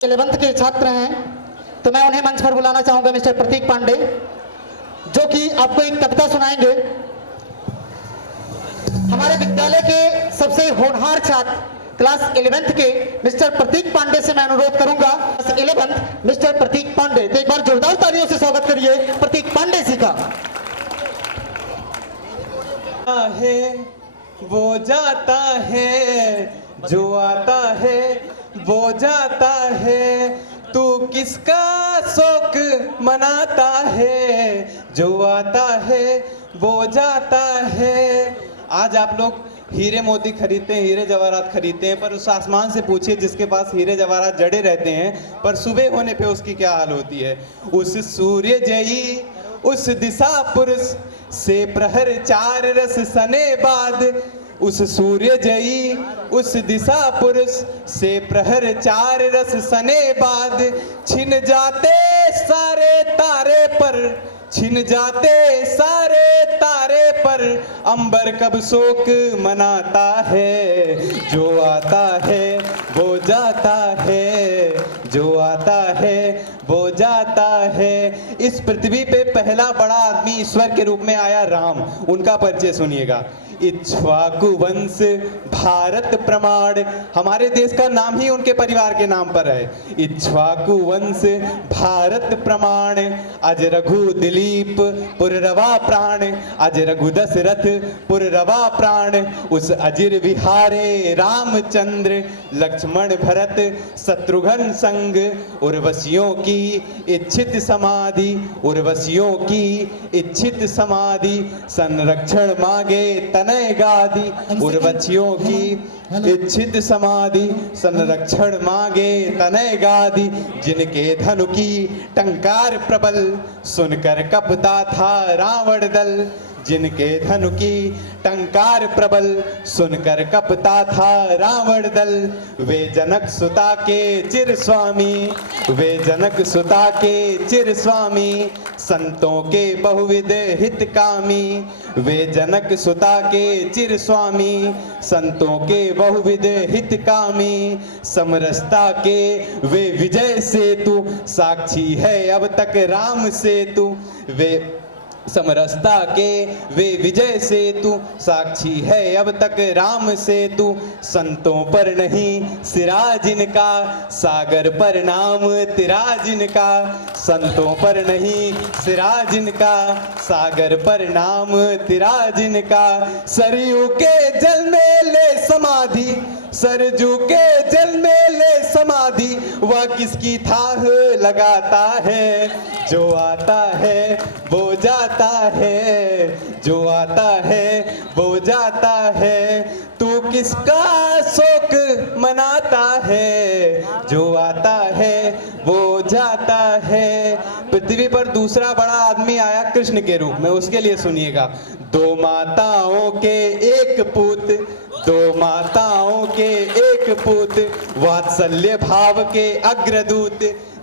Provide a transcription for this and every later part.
11th के छात्र हैं तो मैं उन्हें मंच पर बुलाना चाहूंगा मिस्टर प्रतीक पांडे, जो कि आपको एक कविता सुनाएंगे। हमारे विद्यालय के सबसे होनहार छात्र क्लास 11th के मिस्टर प्रतीक पांडे से मैं अनुरोध करूंगा। क्लास 11th मिस्टर प्रतीक पांडे, तो एक बार जोरदार तालियों से स्वागत करिए प्रतीक पांडे जी का। है वो जाता है, जो आता है वो जाता है, तू किसका शौक मनाता है, जो आता है वो जाता है। आज आप लोग हीरे मोती खरीदते हैं, हीरे जवाहरात खरीदते हैं, पर उस आसमान से पूछिए जिसके पास हीरे जवाहरात जड़े रहते हैं, पर सुबह होने पे उसकी क्या हाल होती है। उस सूर्य जयी उस दिशा पुरुष से प्रहर 4 रस सने बाद, उस सूर्य जयी उस दिशा पुरुष से प्रहर 4 रस सने बाद, छिन जाते सारे तारे पर, छिन जाते सारे तारे पर, अंबर कब शोक मनाता है, जो आता है वो जाता है, जो आता है वो जाता है। इस पृथ्वी पे पहला बड़ा आदमी ईश्वर के रूप में आया राम, उनका परिचय सुनिएगा। इक्ष्वाकु वंश भारत प्रमाण, हमारे देश का नाम ही उनके परिवार के नाम पर है। इक्ष्वाकु वंश भारत प्रमाण, अज रघु दिलीप पुररवा प्राण, अज रघु दशरथ पुररवा प्राण, उस अजिर विहारे रामचंद्र, लक्ष्मण भरत शत्रुघ्न संग, उर्वशियों की इच्छित समाधि, उर्वशियों की इच्छित समाधि, संरक्षण मांगे तनय गादी, उर्वशियों की इच्छित समाधि, संरक्षण मांगे तनय गादी, जिनके धनु की टंकार प्रबल, सुनकर कपता था रावण दल, जिनके धनु की टंकार प्रबल, सुनकर कपता था रावण दल, वे जनक सुता के चिर स्वामी, वे जनक सुता के चिर स्वामी, संतों के बहुविध हितकामी, वे जनक सुता के चिर स्वामी, संतों के बहुविध हितकामी, समरसता के वे विजय सेतु, साक्षी है अब तक राम सेतु, वे समरसता के वे विजय सेतु, साक्षी है अब तक राम सेतु, संतों पर नहीं सिरा जिनका, सागर पर नाम तिरा जिनका, संतों पर नहीं सिरा जिनका, सागर पर नाम तिरा जिनका, सरयू के जल में ले समाधि, सरजू के जल में ले समाधि, वह किसकी थाह लगाता है, जो आता है वो जाता है, जो आता है वो जाता है, तू किसका शोक मनाता है, जो आता है वो जाता है। पृथ्वी पर दूसरा बड़ा आदमी आया कृष्ण के रूप में, उसके लिए सुनिएगा। दो माताओं के एक पूत, दो माताओं के एक पूत, वात्सल्य भाव के अग्रदूत,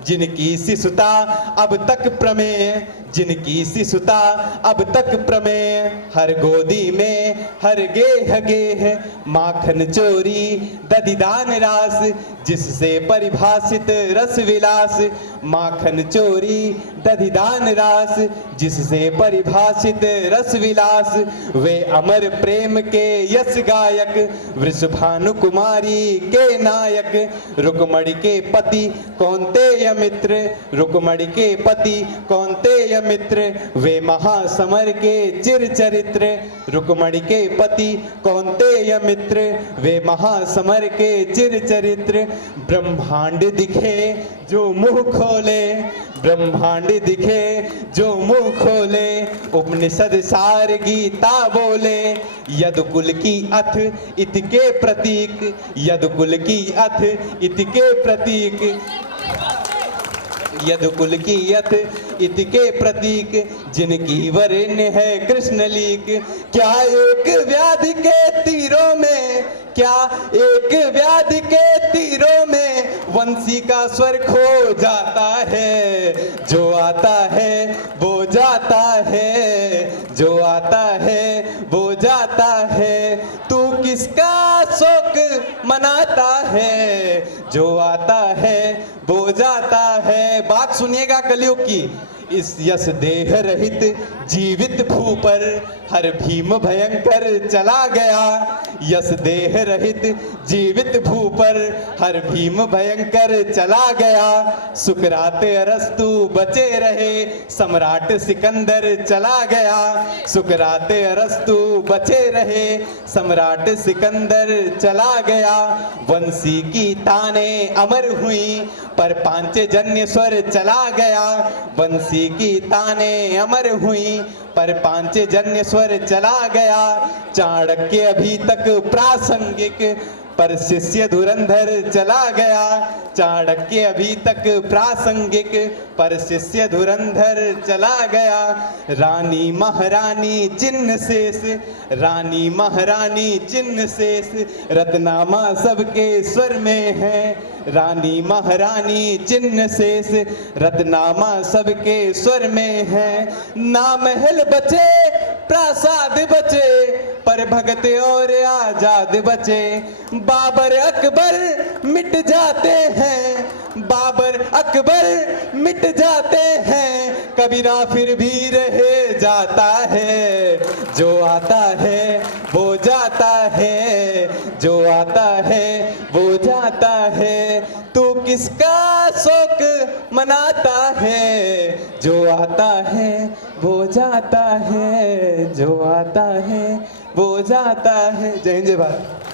जिनकी शिशुता अब तक प्रमेय, जिनकी शिशुता अब तक प्रमेय, हर गोदी में हर गेह गेह, माखन चोरी दधिदान रास, जिससे परिभाषित रस विलास, माखन चोरी दधिदान रास, जिससे परिभाषित रस विलास, वे अमर प्रेम के यश गायक, वृषभानु कुमारी के नायक, रुक्मणी के पति कौन्तेय मित्र, रुक्मणी के पति कौन्तेय मित्र, वे महासमर के चिर चरित्र, रुक्मणी के पति कौन्तेय मित्र, वे महासमर के चिर चरित्र, ब्रह्मांड दिखे जो मुंह खोले, ब्रह्मांड दिखे जो मुंह खोले, उपनिषद सार गीता बोले, यदुकुल की अथ इत के प्रतीक, यदुकुल की अथ इत के प्रतीक, यदुकुल की यथ इत के प्रतीक, जिनकी वर्ण है कृष्ण लीक, क्या एक व्याधि के तीरों में, क्या एक व्याधि के तीरों में, वंशी का स्वर खो जाता है, जो आता है वो जाता है, जो आता है वो जाता है, तू किसका शोक मनाता है, जो आता है वो जाता है। बात सुनिएगा कलयुग की। इस यस देह रहित जीवित भू पर हर भीम भयंकर चला गया। यस देह रहित जीवित भू पर हर भीम भयंकर चला गया। सुकरात अरस्तु बचे रहे, सम्राट सिकंदर चला गया। सुकरात अरस्तु बचे रहे, सम्राट सिकंदर चला गया। वंशी की ताने अमर हुई, पर पांचजन्य स्वर चला गया। वंशी की ताने अमर हुई, पर पांचजन्य स्वर चला गया। चाणक्य अभी तक प्रासंगिक, पर शिष्य धुरंधर चला गया। चाणक्य अभी तक प्रासंगिक, पर शिष्य धुरंधर चला गया। रानी महारानी चिन्ह शेष, रानी महारानी चिन्ह शेष, रत्नामा सबके स्वर में है। रानी महारानी चिन्ह शेष, रत्नामा सबके स्वर में है। ना महल बचे प्रासाद बचे, पर भगत और आजाद बचे। बाबर अकबर मिट जाते हैं, बाबर अकबर मिट जाते हैं, कबीरा फिर भी रह जाता है। जो आता है वो जाता है, जो आता है वो जाता है। तू किसका शोक मनाता है? जो आता है वो जाता है, जो आता है वो जाता है। जय हिंद जय भारत।